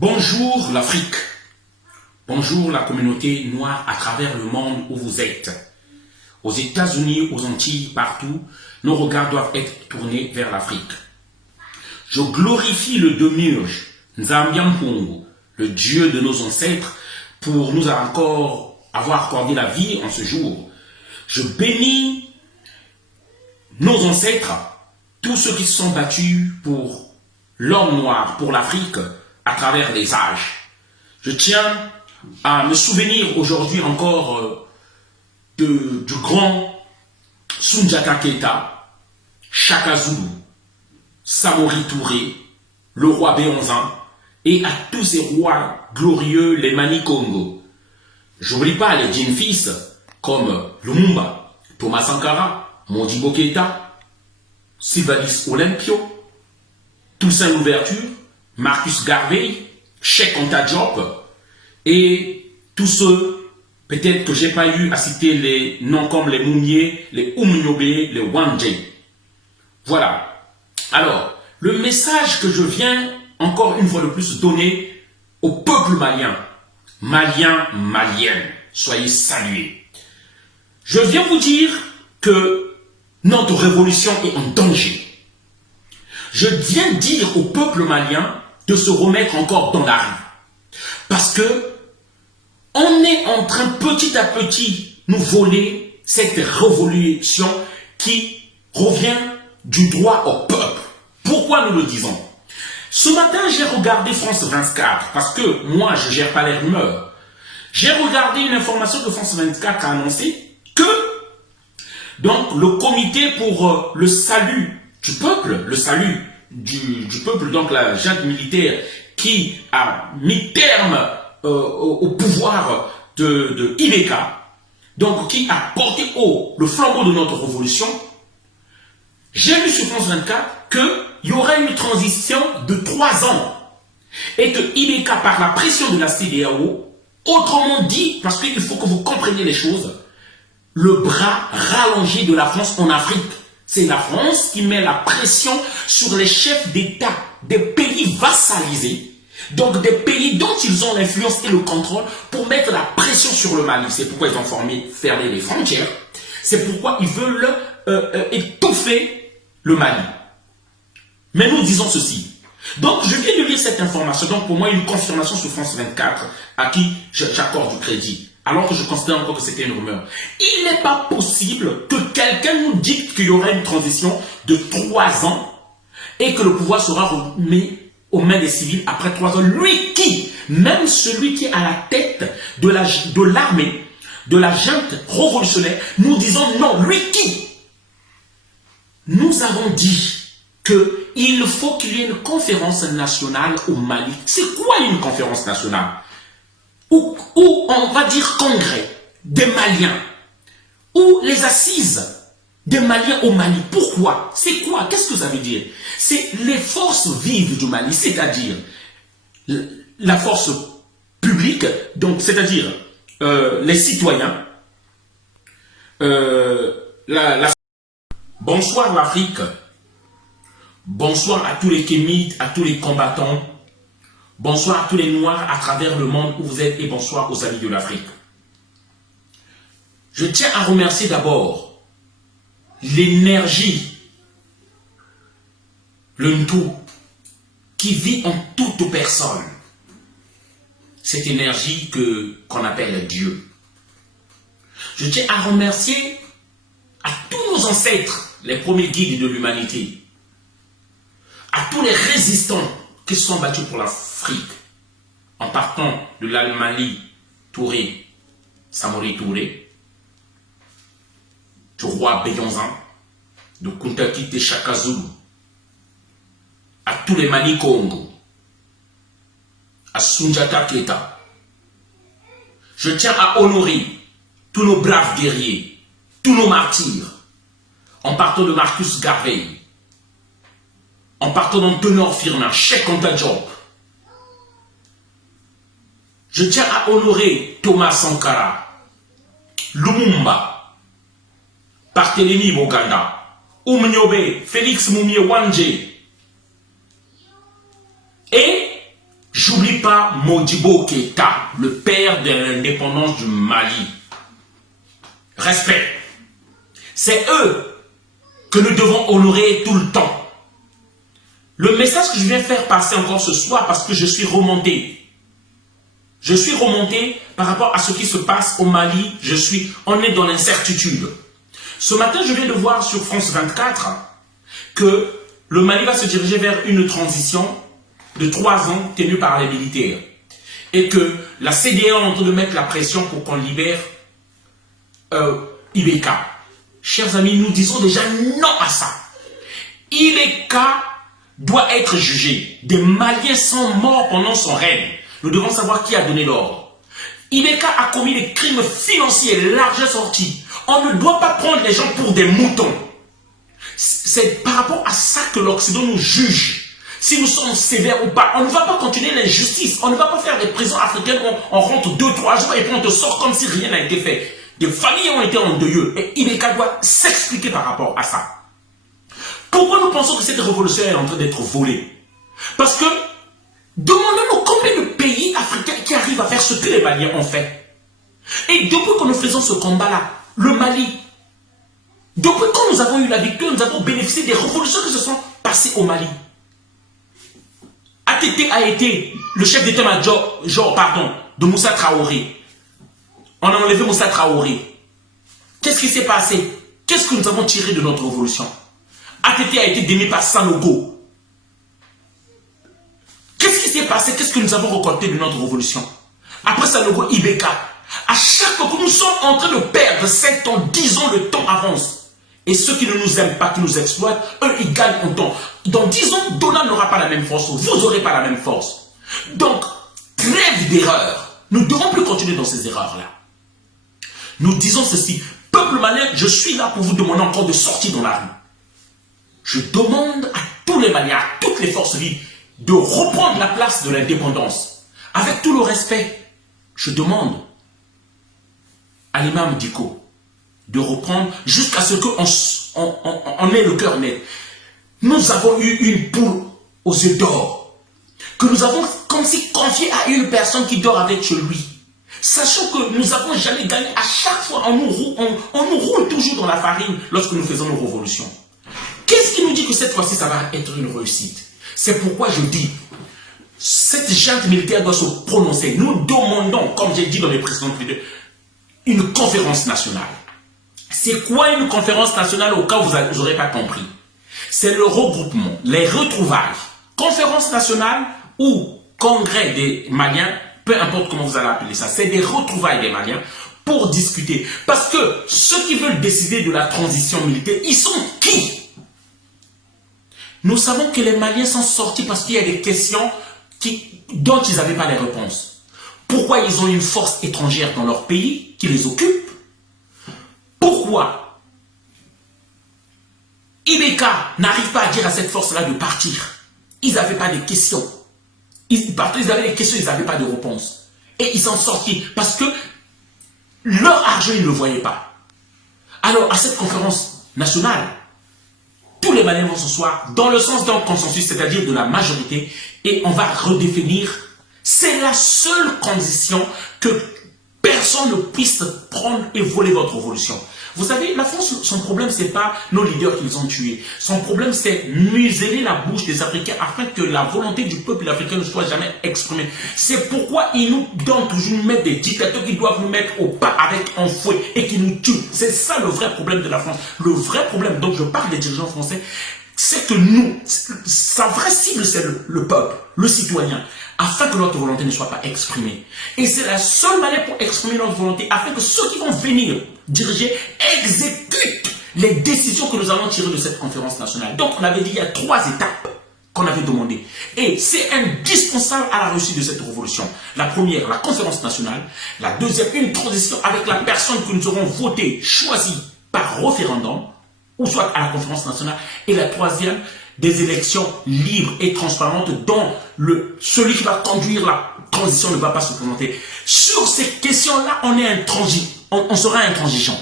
Bonjour l'Afrique, bonjour la communauté noire à travers le monde où vous êtes. Aux États-Unis, aux Antilles, partout, nos regards doivent être tournés vers l'Afrique. Je glorifie le Demiurge, Nzambiampungu, le Dieu de nos ancêtres, pour nous encore avoir accordé la vie en ce jour. Je bénis nos ancêtres, tous ceux qui se sont battus pour l'homme noir, pour l'Afrique, à travers les âges. Je tiens à me souvenir aujourd'hui encore du grand Soundiata Keita, Shaka Zulu, Samori Touré, le roi Béonzan, et à tous ces rois glorieux, les Mani Congo. J'oublie pas les djinn-fils comme Lumumba, Thomas Sankara, Modibo Keita, Sylvanus Olympio, Toussaint Louverture, Marcus Garvey, Cheikh Anta Diop, et tous ceux, peut-être que je n'ai pas eu à citer les noms comme les Mounier, les Oumniobe, les Wandje. Voilà. Alors, le message que je viens encore une fois de plus donner au peuple malien, malienne, soyez salués. Je viens vous dire que notre révolution est en danger. Je viens dire au peuple malien de se remettre encore dans la rue. Parce que on est en train petit à petit nous voler cette révolution qui revient du droit au peuple. Pourquoi nous le disons? Ce matin, j'ai regardé France 24 parce que moi, je ne gère pas les rumeurs. J'ai regardé une information que France 24 a annoncé que donc le comité pour le salut du peuple, le salut du peuple, donc la junte militaire qui a mis terme au pouvoir de Ibeka, donc qui a porté haut le flambeau de notre révolution, j'ai lu sur France 24 qu'il y aurait une transition de 3 ans et que Ibeka, par la pression de la CEDEAO, autrement dit, parce qu'il faut que vous compreniez les choses, le bras rallongé de la France en Afrique. C'est la France qui met la pression sur les chefs d'État des pays vassalisés, donc des pays dont ils ont l'influence et le contrôle, pour mettre la pression sur le Mali. C'est pourquoi ils ont fermé les frontières. C'est pourquoi ils veulent étouffer le Mali. Mais nous disons ceci. Donc je viens de lire cette information. Donc pour moi, une confirmation sur France 24 à qui j'accorde du crédit. Alors que je considère encore que c'était une rumeur. Il n'est pas possible que quelqu'un nous dise qu'il y aurait une transition de 3 ans et que le pouvoir sera remis aux mains des civils après 3 ans. Lui qui, même celui qui est à la tête de l'armée, de la junte révolutionnaire, nous disons non. Lui qui, nous avons dit qu'il faut qu'il y ait une conférence nationale au Mali. C'est quoi une conférence nationale? Ou on va dire congrès des Maliens, ou les assises des Maliens au Mali. Pourquoi? C'est quoi? Qu'est-ce que ça veut dire? C'est les forces vives du Mali, c'est-à-dire la force publique, donc c'est-à-dire les citoyens, Bonsoir l'Afrique, bonsoir à tous les Kémites, à tous les combattants, bonsoir à tous les Noirs à travers le monde où vous êtes et bonsoir aux amis de l'Afrique. Je tiens à remercier d'abord l'énergie, le Ntou, qui vit en toute personne. Cette énergie qu'on appelle Dieu. Je tiens à remercier à tous nos ancêtres, les premiers guides de l'humanité, à tous les résistants qui se sont battus pour l'Afrique, en partant de l'Almali Touré, Samori Touré, du roi Béonzan, de Kuntakite Shaka Zulu, à tous les Mani Congo, à Soundiata Keita. Je tiens à honorer tous nos braves guerriers, tous nos martyrs, en partant de Marcus Garvey, en partant d'Antonio Firmin, Cheikh Anta Diop. Je tiens à honorer Thomas Sankara, Lumumba, Barthélemy Boganda, Oumniobe, Félix Moumie Wandje. Et je J'oublie pas Modibo Keïta, le père de l'indépendance du Mali. Respect. C'est eux que nous devons honorer tout le temps. Le message que je viens faire passer encore ce soir, parce que je suis remonté. Je suis remonté par rapport à ce qui se passe au Mali. On est dans l'incertitude. Ce matin, je viens de voir sur France 24 que le Mali va se diriger vers une transition de 3 ans tenue par les militaires. Et que la CDAO est en train de mettre la pression pour qu'on libère Ibeka. Chers amis, nous disons déjà non à ça. Ibeka doit être jugé. Des Maliens sont morts pendant son règne. Nous devons savoir qui a donné l'ordre. Ibeka a commis des crimes financiers, l'argent sorti. On ne doit pas prendre les gens pour des moutons. C'est par rapport à ça que l'Occident nous juge. Si nous sommes sévères ou pas, on ne va pas continuer l'injustice. On ne va pas faire des prisons africaines où on rentre 2-3 jours et puis on te sort comme si rien n'a été fait. Des familles ont été en deuil et Ibeka doit s'expliquer par rapport à ça. Pourquoi nous pensons que cette révolution est en train d'être volée? Parce que demandons-nous combien de pays africains qui arrivent à faire ce que les Maliens ont fait. Et depuis que nous faisons ce combat-là, le Mali, depuis quand nous avons eu la victoire, nous avons bénéficié des révolutions qui se sont passées au Mali. ATT a été le chef d'état-major de Moussa Traoré. On a enlevé Moussa Traoré. Qu'est-ce qui s'est passé? Qu'est-ce que nous avons tiré de notre révolution? ATT a été démis par Sanogo. Qu'est-ce qui s'est passé? Qu'est-ce que nous avons récolté de notre révolution? Après Sanogo, Ibeka. À chaque fois que nous sommes en train de perdre 7 ans, 10 ans, le temps avance. Et ceux qui ne nous aiment pas, qui nous exploitent, eux, ils gagnent en temps. Dans 10 ans, Donald n'aura pas la même force. Vous n'aurez pas la même force. Donc, trêve d'erreurs. Nous ne devons plus continuer dans ces erreurs-là. Nous disons ceci. Peuple malien, je suis là pour vous demander encore de sortir dans la rue. Je demande à tous les Maliens, à toutes les forces vives, de reprendre la place de l'indépendance. Avec tout le respect, je demande à l'imam Diko de reprendre jusqu'à ce qu'on ait le cœur net. Nous avons eu une poule aux yeux d'or, que nous avons comme si confié à une personne qui dort avec chez lui. Sachant que nous n'avons jamais gagné, à chaque fois on nous roule toujours dans la farine lorsque nous faisons nos révolutions. Qu'est-ce qui nous dit que cette fois-ci ça va être une réussite? C'est pourquoi je dis, cette junte militaire doit se prononcer. Nous demandons, comme j'ai dit dans les précédentes vidéos, une conférence nationale. C'est quoi une conférence nationale au cas où vous n'aurez pas compris? C'est le regroupement, les retrouvailles. Conférence nationale ou congrès des Maliens, peu importe comment vous allez appeler ça, c'est des retrouvailles des Maliens pour discuter. Parce que ceux qui veulent décider de la transition militaire, ils sont qui? Nous savons que les Maliens sont sortis parce qu'il y a des questions dont ils n'avaient pas les réponses. Pourquoi ils ont une force étrangère dans leur pays qui les occupe? Pourquoi Ibeka n'arrive pas à dire à cette force-là de partir? Ils n'avaient pas de questions. Ils avaient des questions, ils n'avaient pas de réponse. Et ils sont sortis parce que leur argent, ils ne le voyaient pas. Alors, à cette conférence nationale, tous les Maliens vont s'asseoir dans le sens d'un consensus, c'est-à-dire de la majorité, et on va redéfinir. C'est la seule condition que personne ne puisse prendre et voler votre révolution. Vous savez, la France, son problème, ce n'est pas nos leaders qu'ils ont tués. Son problème, c'est museler la bouche des Africains afin que la volonté du peuple africain ne soit jamais exprimée. C'est pourquoi ils nous donnent toujours mettre des dictateurs qui doivent nous mettre au pas avec un fouet et qui nous tuent. C'est ça le vrai problème de la France. Le vrai problème, donc je parle des dirigeants français, c'est que nous, sa vraie cible, c'est le peuple, le citoyen, afin que notre volonté ne soit pas exprimée. Et c'est la seule manière pour exprimer notre volonté, afin que ceux qui vont venir diriger exécutent les décisions que nous allons tirer de cette conférence nationale. Donc, on avait dit, il y a 3 étapes qu'on avait demandées. Et c'est indispensable à la réussite de cette révolution. La première, la conférence nationale. La deuxième, une transition avec la personne que nous aurons votée, choisie par référendum, ou soit à la conférence nationale. Et la troisième, des élections libres et transparentes dont celui qui va conduire la transition ne va pas se présenter. Sur ces questions-là, on sera intransigeant.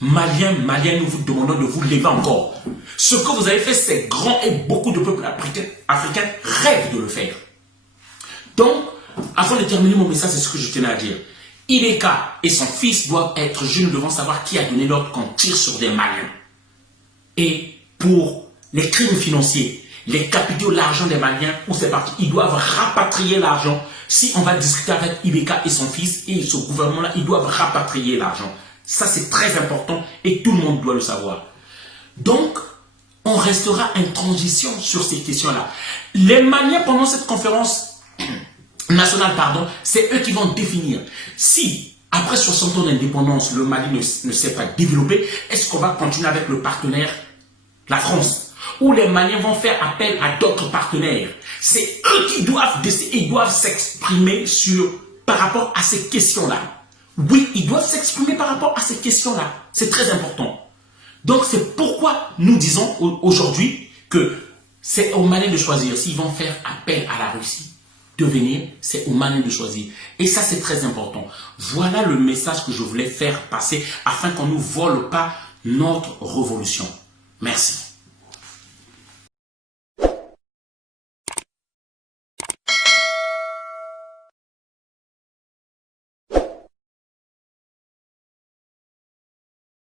Maliens, nous vous demandons de vous lever encore. Ce que vous avez fait, c'est grand et beaucoup de peuples africains rêvent de le faire. Donc, avant de terminer mon message, c'est ce que je tenais à dire. Ibeka et son fils doivent être jeunes, devant savoir qui a donné l'ordre qu'on tire sur des Maliens. Et pour les crimes financiers, les capitaux, l'argent des Maliens, où c'est parti, ils doivent rapatrier l'argent. Si on va discuter avec Ibeka et son fils et ce gouvernement-là, ils doivent rapatrier l'argent. Ça, c'est très important et tout le monde doit le savoir. Donc, on restera en transition sur ces questions-là. Les Maliens, pendant cette conférence nationale, c'est eux qui vont définir. Si, après 60 ans d'indépendance, le Mali ne s'est pas développé, est-ce qu'on va continuer avec le partenaire, la France, où les Maliens vont faire appel à d'autres partenaires? C'est eux qui doivent décider, ils doivent s'exprimer par rapport à ces questions-là. Oui, ils doivent s'exprimer par rapport à ces questions-là. C'est très important. Donc, c'est pourquoi nous disons aujourd'hui que c'est aux Maliens de choisir. S'ils vont faire appel à la Russie de venir, c'est aux Maliens de choisir. Et ça, c'est très important. Voilà le message que je voulais faire passer afin qu'on ne nous vole pas notre révolution. Merci.